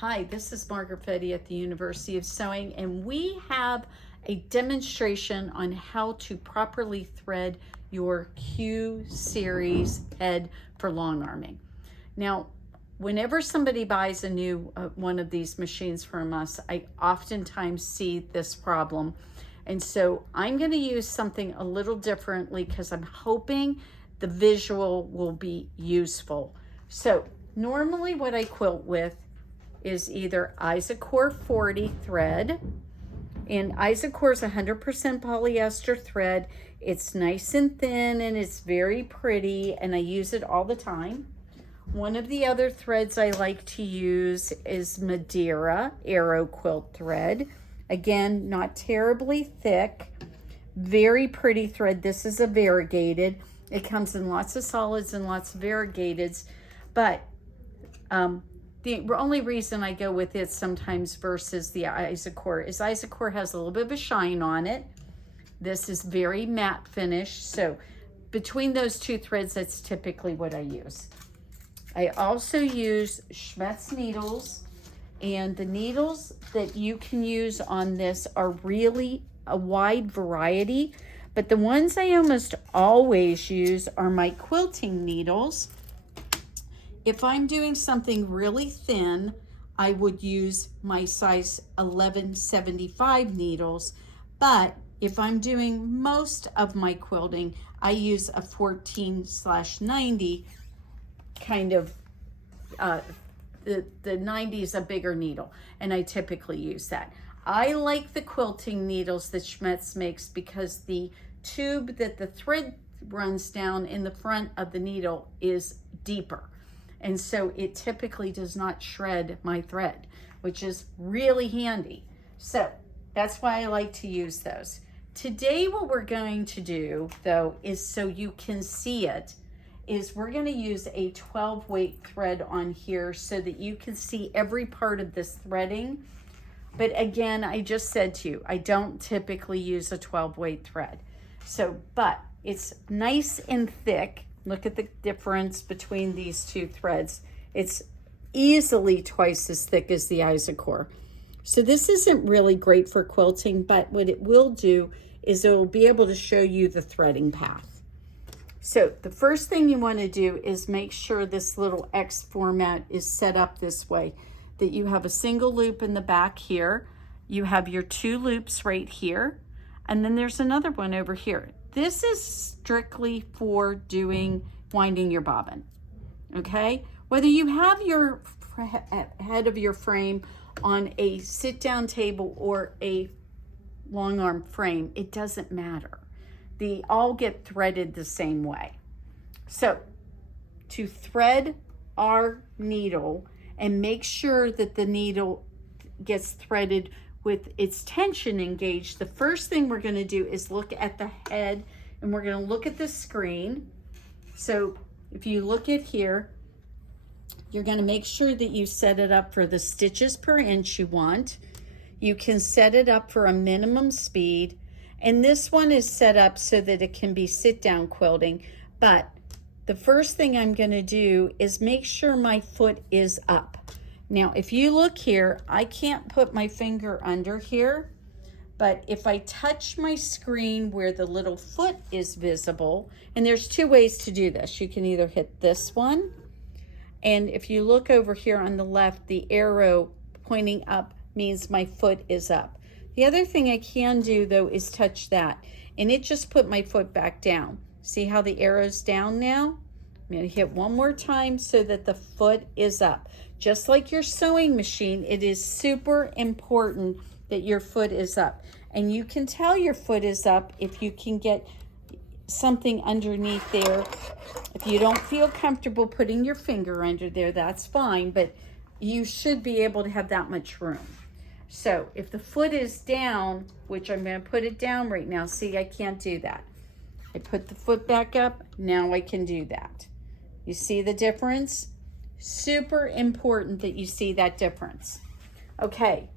Hi, this is Margaret at the University of Sewing, and we have a demonstration on how to properly thread your Q series head for long arming. Now, whenever somebody buys a new one of these machines from us, I oftentimes see this problem. And so I'm going to use something a little differently because I'm hoping the visual will be useful. So normally what I quilt with is either Isacore 40 thread, and Isacore is 100% polyester thread. It's nice and thin and it's very pretty, and I use it all the time. One of the other threads I like to use is Madeira Arrow Quilt thread. Again, not terribly thick, very pretty thread. This is a variegated. It comes in lots of solids and lots of variegateds, but the only reason I go with it sometimes versus the Isacore is Isacore has a little bit of a shine on it. This is very matte finish. So between those two threads, that's typically what I use. I also use Schmetz needles, and the needles that you can use on this are really a wide variety, but the ones I almost always use are my quilting needles. If I'm doing something really thin, I would use my size 1175 needles, but if I'm doing most of my quilting, I use a 14/90 kind of, the 90 is a bigger needle, and I typically use that. I like the quilting needles that Schmetz makes because the tube that the thread runs down in the front of the needle is deeper. And so it typically does not shred my thread, which is really handy. So that's why I like to use those. Today, what we're going to do, though, is so you can see it, is we're going to use a 12 weight thread on here so that you can see every part of this threading. But again, I just said to you, I don't typically use a 12 weight thread. So, but it's nice and thick. Look at the difference between these two threads. It's easily twice as thick as the Isacore. So this isn't really great for quilting, but what it will do is it will be able to show you the threading path. So the first thing you want to do is make sure this little X format is set up this way, that you have a single loop in the back here, you have your two loops right here, and then there's another one over here. This is strictly for winding your bobbin, okay? Whether you have your head of your frame on a sit-down table or a long arm frame, it doesn't matter. They all get threaded the same way. So to thread our needle and make sure that the needle gets threaded with its tension engaged, the first thing we're going to do is look at the head, and we're going to look at the screen. So if you look at here, you're going to make sure that you set it up for the stitches per inch you want. You can set it up for a minimum speed, and this one is set up so that it can be sit down quilting. But the first thing I'm going to do is make sure my foot is up. Now, if you look here, I can't put my finger under here, but if I touch my screen where the little foot is visible, and there's two ways to do this. You can either hit this one, and if you look over here on the left, the arrow pointing up means my foot is up. The other thing I can do, though, is touch that, and it just put my foot back down. See how the arrow's down now? I'm going to hit one more time so that the foot is up. Just like your sewing machine, it is super important that your foot is up. And you can tell your foot is up if you can get something underneath there. If you don't feel comfortable putting your finger under there, that's fine, but you should be able to have that much room. So if the foot is down, which I'm going to put it down right now, see, I can't do that. I put the foot back up, now I can do that. You see the difference? Super important that you see that difference. Okay,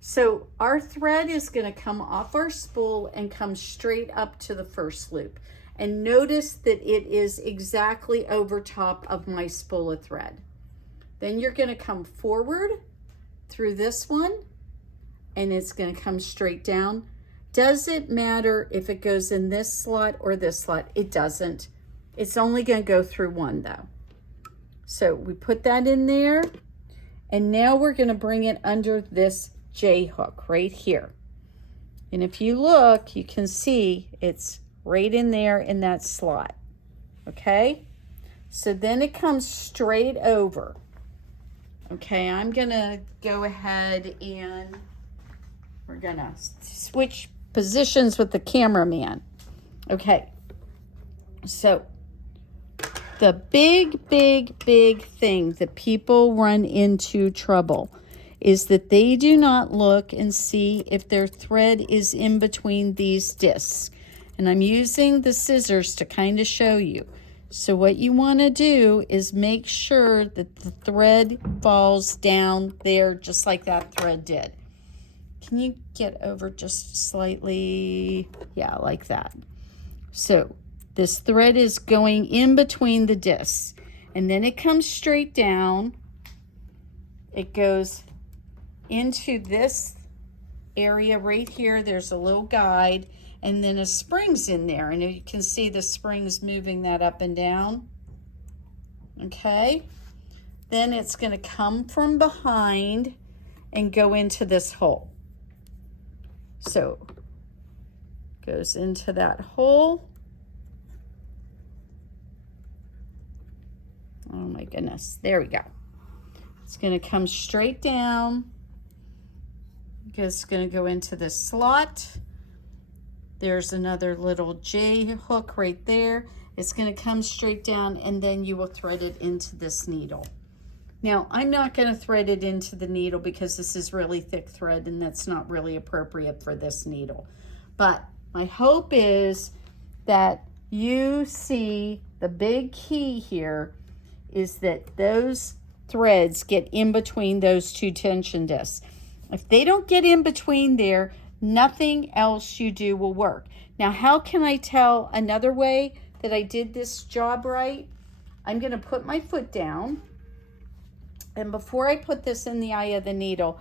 so our thread is going to come off our spool and come straight up to the first loop. And notice that it is exactly over top of my spool of thread. Then you're going to come forward through this one and it's going to come straight down. Does it matter if it goes in this slot or this slot? It doesn't. It's only going to go through one though. So we put that in there, and now we're going to bring it under this J hook right here. And if you look, you can see it's right in there in that slot. Okay? So then it comes straight over. Okay, I'm going to go ahead and we're going to switch positions with the cameraman. Okay. So the big thing that people run into trouble is that they do not look and see if their thread is in between these discs. And I'm using the scissors to kind of show you. So what you want to do is make sure that the thread falls down there just like that thread did. Can you get over just slightly? Yeah, like that. So this thread is going in between the discs, and then it comes straight down. It goes into this area right here. There's a little guide, and then a spring's in there, and you can see the springs moving that up and down. Okay, then it's going to come from behind and go into this hole. So goes into that hole. Oh my goodness, there we go. It's going to come straight down. It's going to go into this slot. There's another little J hook right there. It's going to come straight down, and then you will thread it into this needle. Now, I'm not going to thread it into the needle because this is really thick thread and that's not really appropriate for this needle. But my hope is that you see the big key here is that those threads get in between those two tension discs. If they don't get in between there, nothing else you do will work. Now, how can I tell another way that I did this job right? I'm going to put my foot down, and before I put this in the eye of the needle,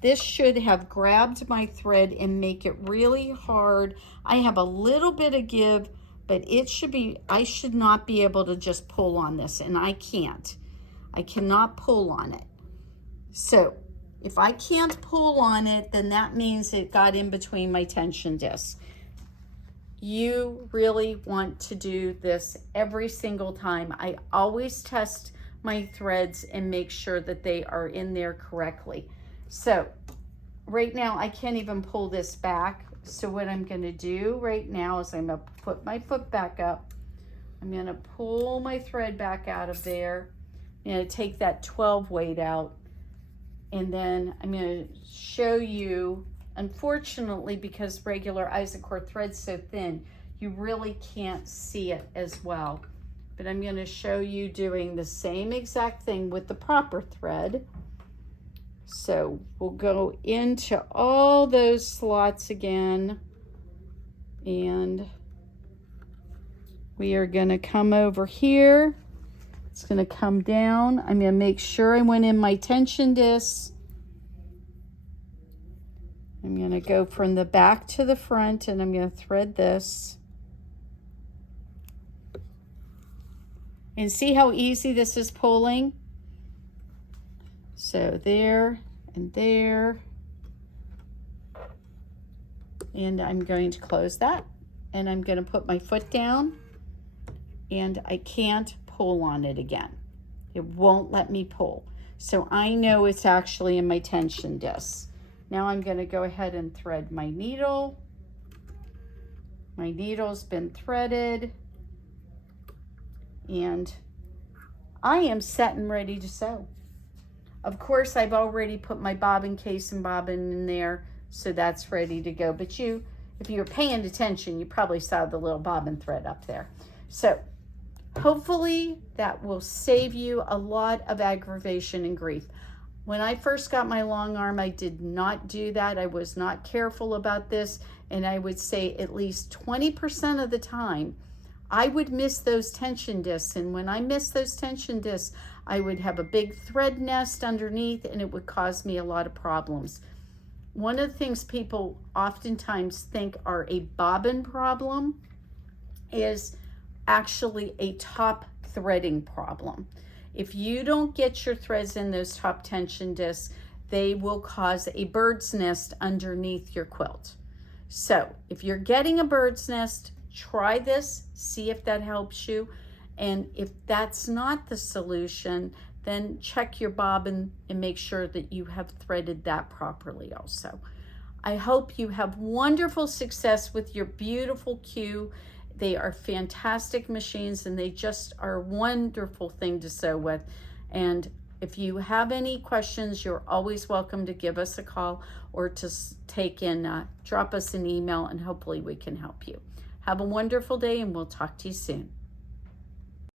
this should have grabbed my thread and make it really hard. I have a little bit of give, but I should not be able to just pull on this, and I can't. I cannot pull on it. So if I can't pull on it, then that means it got in between my tension discs. You really want to do this every single time. I always test my threads and make sure that they are in there correctly. So right now I can't even pull this back. So what I'm going to do right now is I'm going to put my foot back up. I'm going to pull my thread back out of there. I'm going to take that 12 weight out. And then I'm going to show you, unfortunately, because regular Isacord thread's so thin, you really can't see it as well. But I'm going to show you doing the same exact thing with the proper thread. So we'll go into all those slots again, and we are going to come over here. It's going to come down. I'm going to make sure I went in my tension discs. I'm going to go from the back to the front, and I'm going to thread this. And see how easy this is pulling? So there and there. And I'm going to close that. And I'm going to put my foot down. And I can't pull on it again. It won't let me pull. So I know it's actually in my tension discs. Now I'm going to go ahead and thread my needle. My needle's been threaded. And I am set and ready to sew. Of course, I've already put my bobbin case and bobbin in there, so that's ready to go. But if you're paying attention, you probably saw the little bobbin thread up there. So hopefully that will save you a lot of aggravation and grief. When I first got my long arm, I did not do that. I was not careful about this, and I would say at least 20% of the time, I would miss those tension discs. And when I missed those tension discs, I would have a big thread nest underneath and it would cause me a lot of problems. One of the things people oftentimes think are a bobbin problem is actually a top threading problem. If you don't get your threads in those top tension discs, they will cause a bird's nest underneath your quilt. So if you're getting a bird's nest, try this, see if that helps you. And if that's not the solution, then check your bobbin and make sure that you have threaded that properly also. I hope you have wonderful success with your beautiful Q. They are fantastic machines and they just are a wonderful thing to sew with. And if you have any questions, you're always welcome to give us a call or to drop us an email, and hopefully we can help you. Have a wonderful day and we'll talk to you soon.